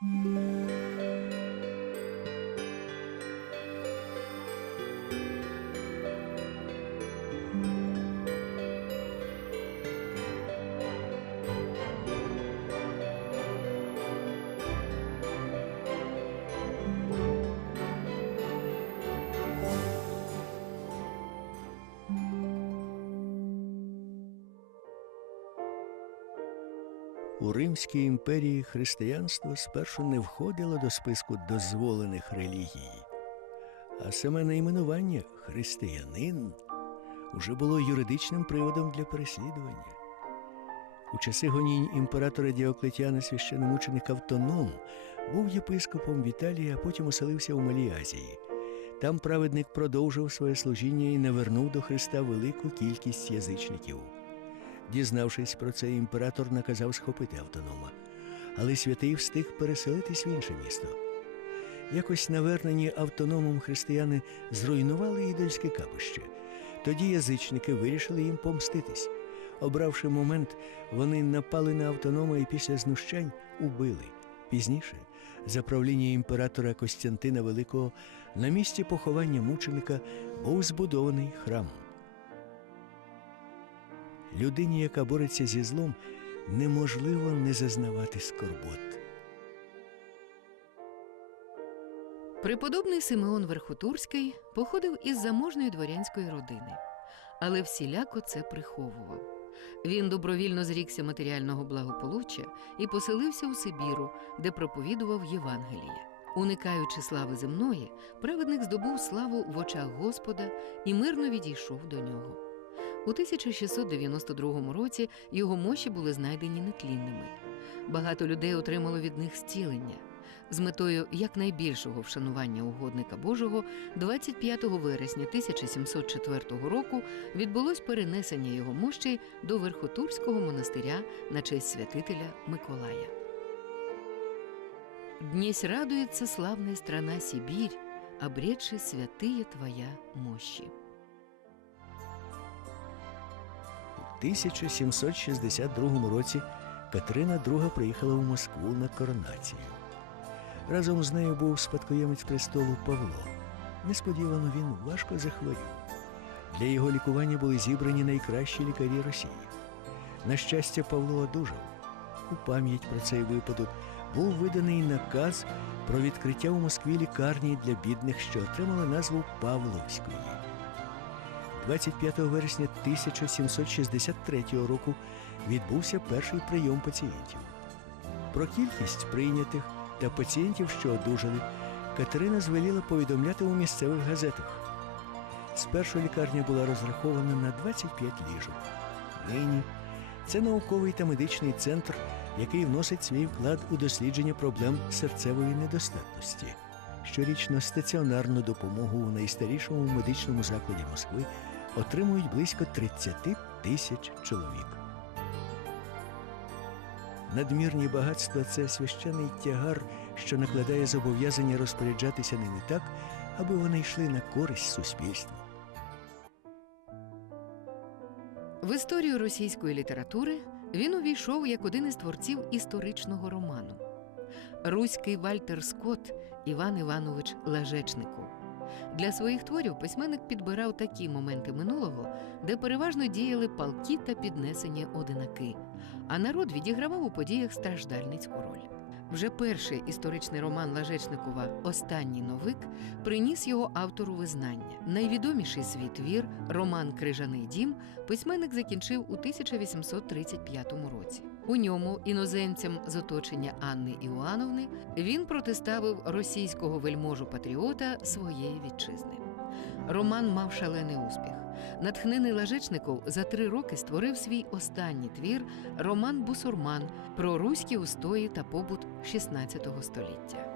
Música У Римській імперії християнство спершу не входило до списку дозволених релігій, а саме найменування християнин уже було юридичним приводом для переслідування. У часи гонінь імператора Діоклетіана священомученик Автоном був єпископом в Італії, а потім оселився у Малій Азії. Там праведник продовжив своє служіння і навернув до Христа велику кількість язичників. Дізнавшись про це, імператор наказав схопити автонома, але святий встиг переселитись в інше місто. Якось навернені автономом християни зруйнували ідольське капище. Тоді язичники вирішили їм помститись. Обравши момент, вони напали на автонома і після знущань убили. Пізніше, за правління імператора Костянтина Великого, на місці поховання мученика був збудований храм. Людині, яка бореться зі злом, неможливо не зазнавати скорбот. Преподобний Симеон Верхотурський походив із заможної дворянської родини, але всіляко це приховував. Він добровільно зрікся матеріального благополуччя і поселився у Сибіру, де проповідував Євангеліє. Уникаючи слави земної, праведник здобув славу в очах Господа і мирно відійшов до нього. У 1692 році його мощі були знайдені нетлінними. Багато людей отримало від них зцілення. З метою якнайбільшого вшанування угодника Божого, 25 вересня 1704 року відбулось перенесення його мощей до Верхотурського монастиря на честь святителя Миколая. Днесь радуется славная страна Сибирь, обретши святые твоя мощи. 1762 році Катерина II приїхала в Москву на коронацію. Разом з нею був спадкоємець престолу Павло. Несподівано він важко захворів. Для його лікування були зібрані найкращі лікарі Росії. На щастя, Павло одужав. У пам'ять про цей випадок був виданий наказ про відкриття у Москві лікарні для бідних, що отримала назву Павловської. 25 вересня 1763 року відбувся перший прийом пацієнтів. Про кількість прийнятих та пацієнтів, що одужали, Катерина звеліла повідомляти у місцевих газетах. Спершу лікарня була розрахована на 25 ліжок. Нині це науковий та медичний центр, який вносить свій вклад у дослідження проблем серцевої недостатності. Щорічно стаціонарну допомогу у найстарішому медичному закладі Москви отримують близько 30 тисяч чоловік. Надмірні багатства це священий тягар, що накладає зобов'язання розпоряджатися ними так, аби вони йшли на користь суспільству. В історію російської літератури він увійшов як один із творців історичного роману. Руський Вальтер Скотт Іван Іванович Лажечнику. Для своїх творів письменник підбирав такі моменти минулого, де переважно діяли палки та піднесені одинаки, а народ відігравав у подіях страждальницьку роль. Вже перший історичний роман Лажечникова Останній новик приніс його автору визнання. Найвідоміший свій твір Роман Крижаний дім письменник закінчив у 1835 році. У ньому іноземцям з оточення Анни Іоановни він протиставив російського вельможу патріота своєї вітчизни. Роман мав шалений успіх. Натхнений Лажечников за три роки створив свій останній твір Роман Бусурман про руські устої та побут XVI століття.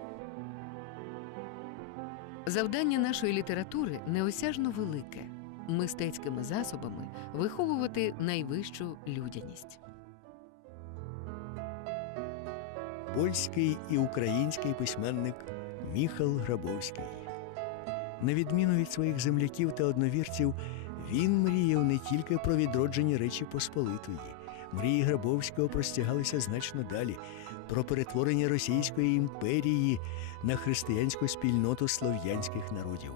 Завдання нашої літератури неосяжно велике мистецькими засобами виховувати найвищу людяність. польський і український письменник Міхал Грабовський. На відміну від своїх земляків та одновірців, він мріяв не тільки про відродження Речі Посполитої, Мрії Грабовського простягалися значно далі про перетворення Російської імперії на християнську спільноту слов'янських народів.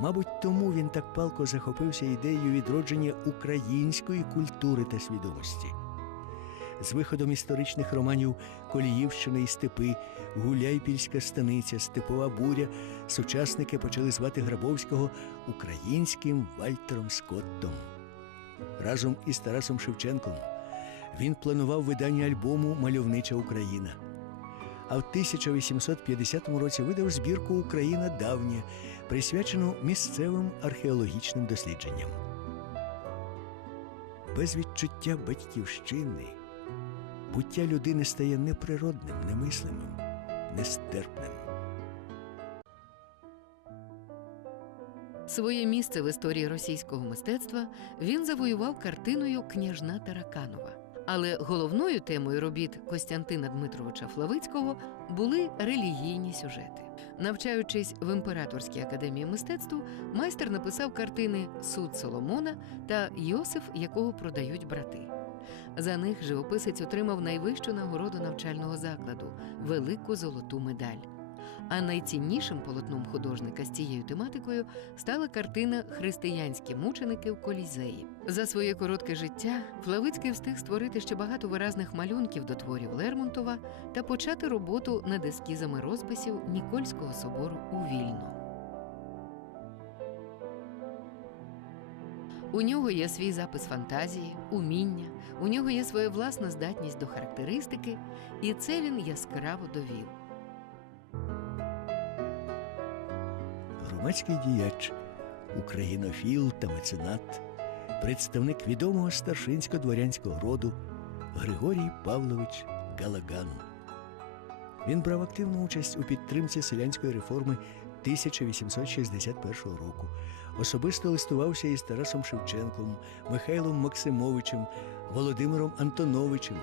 Мабуть, тому він так палко захопився ідеєю відродження української культури та свідомості. З виходом історичних романів Коліївщина і степи, Гуляйпільська станиця, Степова буря, сучасники почали звати Грабовського українським Вальтером Скоттом. Разом із Тарасом Шевченком він планував видання альбому Мальовнича Україна. А в 1850 році видав збірку Україна давня, присвячену місцевим археологічним дослідженням. Без відчуття батьківщини буття людини стає неприродним, немислимим, нестерпним. Своє місце в історії російського мистецтва він завоював картиною Княжна Тараканова. Але головною темою робіт Костянтина Дмитровича Флавицького були релігійні сюжети. Навчаючись в імператорській академії мистецтв, майстер написав картини Суд Соломона та Йосиф, якого продають брати. За них живописець отримав найвищу нагороду навчального закладу велику золоту медаль. А найціннішим полотном художника з цією тематикою стала картина Християнські мученики в Колізеї. За своє коротке життя Флавицький встиг створити ще багато виразних малюнків до творів Лермонтова та почати роботу над ескізами розписів Нікольського собору у Вільно. У нього є свій запис фантазії, уміння, у нього є своя власна здатність до характеристики, і це він яскраво довів. громадський діяч, українофіл та меценат, представник відомого старшинсько-дворянського роду Григорій Павлович Галаган. Він брав активну участь у підтримці селянської реформи 1861 року. Особисто листувався із Тарасом Шевченком, Михайлом Максимовичем, Володимиром Антоновичем.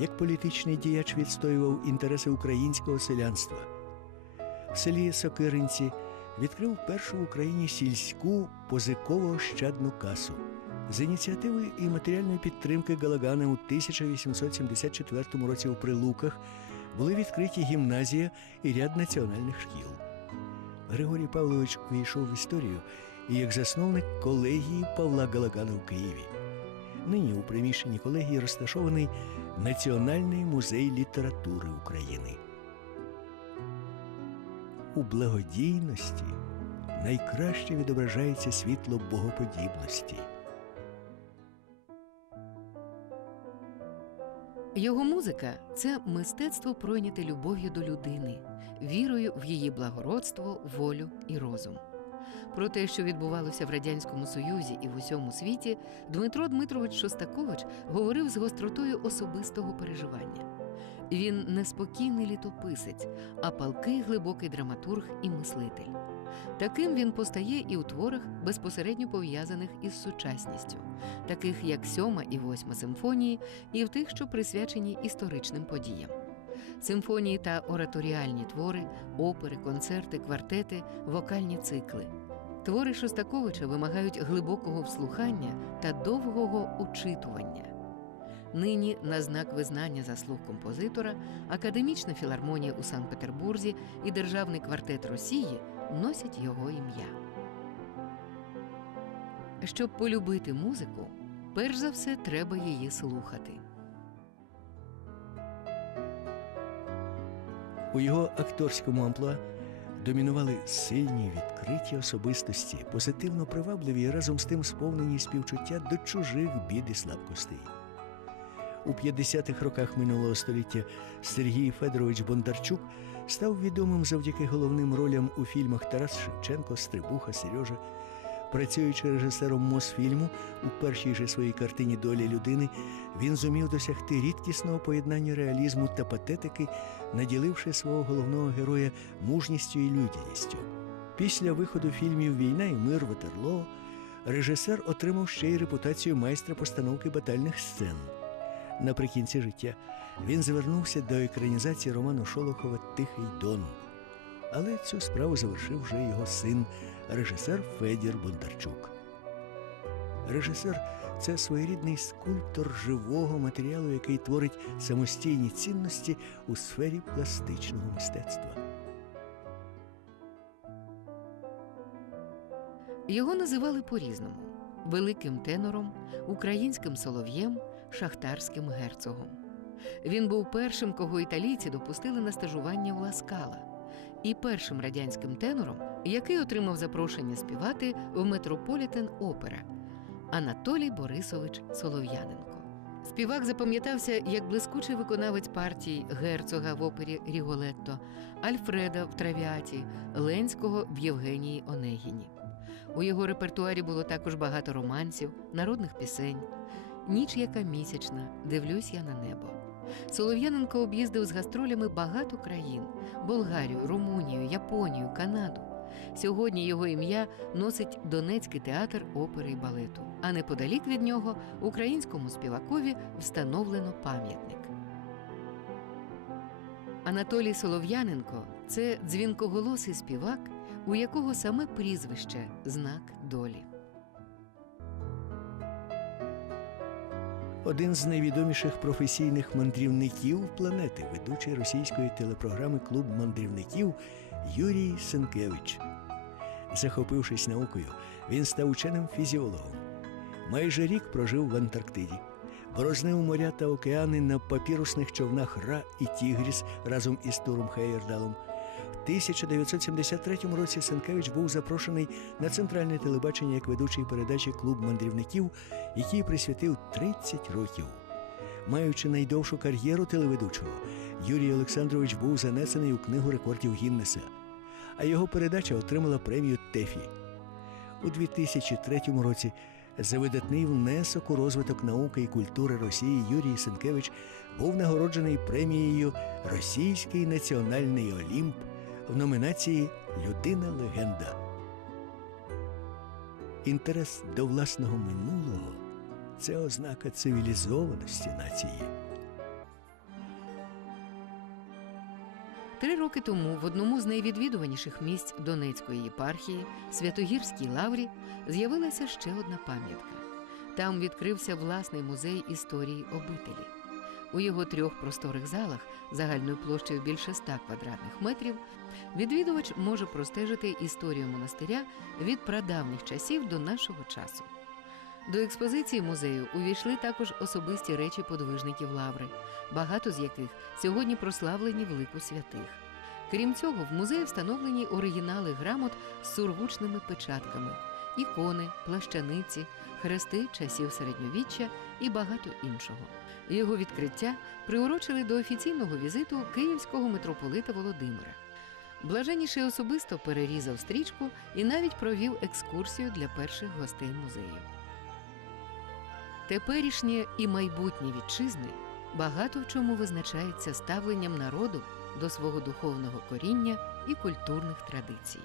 Як політичний діяч відстоював інтереси українського селянства. В селі Сокиринці відкрив першу в Україні сільську позиково-щадну касу. З ініціативи і матеріальної підтримки Галагана у 1874 році у Прилуках були відкриті гімназія і ряд національних шкіл. Григорій Павлович увійшов в історію і як засновник колегії Павла Галагана в Києві. Нині у приміщенні колегії розташований Національний музей літератури України. У благодійності найкраще відображається світло богоподібності. Його музика це мистецтво пройняте любов'ю до людини, вірою в її благородство, волю і розум. Про те, що відбувалося в радянському союзі і в усьому світі, Дмитро Дмитрович Шостакович говорив з гостротою особистого переживання. Він не спокійний літописець, а палкий глибокий драматург і мислитель. Таким він постає і у творах, безпосередньо пов'язаних із сучасністю, таких як сьома і восьма симфонії, і в тих, що присвячені історичним подіям. Симфонії та ораторіальні твори, опери, концерти, квартети, вокальні цикли. Твори Шостаковича вимагають глибокого вслухання та довгого учитування. Нині на знак визнання заслуг композитора Академічна філармонія у Санкт-Петербурзі і Державний квартет Росії носять його ім'я. Щоб полюбити музику, перш за все треба її слухати. У його акторському амплуа домінували сильні відкриті особистості, позитивно привабливі і разом з тим сповнені співчуття до чужих бід і слабкостей. У 50-х роках минулого століття Сергій Федорович Бондарчук став відомим завдяки головним ролям у фільмах Тарас Шевченко, Стрибуха, Сережа. Працюючи режисером Мосфільму у першій же своїй картині Доля людини, він зумів досягти рідкісного поєднання реалізму та патетики, наділивши свого головного героя мужністю і людяністю. Після виходу фільмів Війна і мир Ватерлоо режисер отримав ще й репутацію майстра постановки батальних сцен. Наприкінці життя він звернувся до екранізації роману Шолохова Тихий Дон. Але цю справу завершив вже його син, режисер Федір Бондарчук. Режисер це своєрідний скульптор живого матеріалу, який творить самостійні цінності у сфері пластичного мистецтва. Його називали по-різному: великим тенором, українським солов'єм, шахтарським герцогом. Він був першим, кого італійці допустили на стажування в Ласкала, і першим радянським тенором, який отримав запрошення співати в Метрополітен Опера Анатолій Борисович Солов'яненко. Співак запам'ятався як блискучий виконавець партій герцога в опері Ріголетто, Альфреда в Травіаті, Ленського в Євгенії Онегіні. У його репертуарі було також багато романсів, народних пісень. Ніч яка місячна, дивлюсь я на небо. Солов'яненко об'їздив з гастролями багато країн: Болгарію, Румунію, Японію, Канаду. Сьогодні його ім'я носить Донецький театр опери і балету, а неподалік від нього українському співакові встановлено пам'ятник. Анатолій Солов'яненко це дзвінкоголосий співак, у якого саме прізвище знак долі. Один з найвідоміших професійних мандрівників планети, ведучий російської телепрограми Клуб мандрівників Юрій Сенкевич. Захопившись наукою, він став ученим фізіологом. Майже рік прожив в Антарктиді, борознив моря та океани на папірусних човнах Ра і Тігріс разом із Туром Хейердалом. В 1973 році Сенкевич був запрошений на центральне телебачення як ведучий передачі Клуб мандрівників, який присвятив 30 років. Маючи найдовшу кар'єру телеведучого, Юрій Олександрович був занесений у книгу рекордів Гіннеса, а його передача отримала премію ТЕФІ. У 2003 році за видатний внесок у розвиток науки і культури Росії Юрій Сенкевич був нагороджений премією Російський національний Олімп в номінації Людина легенда. Інтерес до власного минулого це ознака цивілізованості нації. Три роки тому в одному з найвідвідуваніших місць Донецької єпархії Святогірській лаврі з'явилася ще одна пам'ятка. Там відкрився власний музей історії обителі. У його трьох просторих залах загальною площею більше ста квадратних метрів відвідувач може простежити історію монастиря від прадавніх часів до нашого часу. До експозиції музею увійшли також особисті речі подвижників лаври, багато з яких сьогодні прославлені в лику святих. Крім цього, в музеї встановлені оригінали грамот з сургучними печатками, ікони, плащаниці, хрести часів середньовіччя і багато іншого. Його відкриття приурочили до офіційного візиту київського митрополита Володимира. Блаженніший особисто перерізав стрічку і навіть провів екскурсію для перших гостей музею. Теперішнє і майбутнє вітчизни багато в чому визначається ставленням народу до свого духовного коріння і культурних традицій.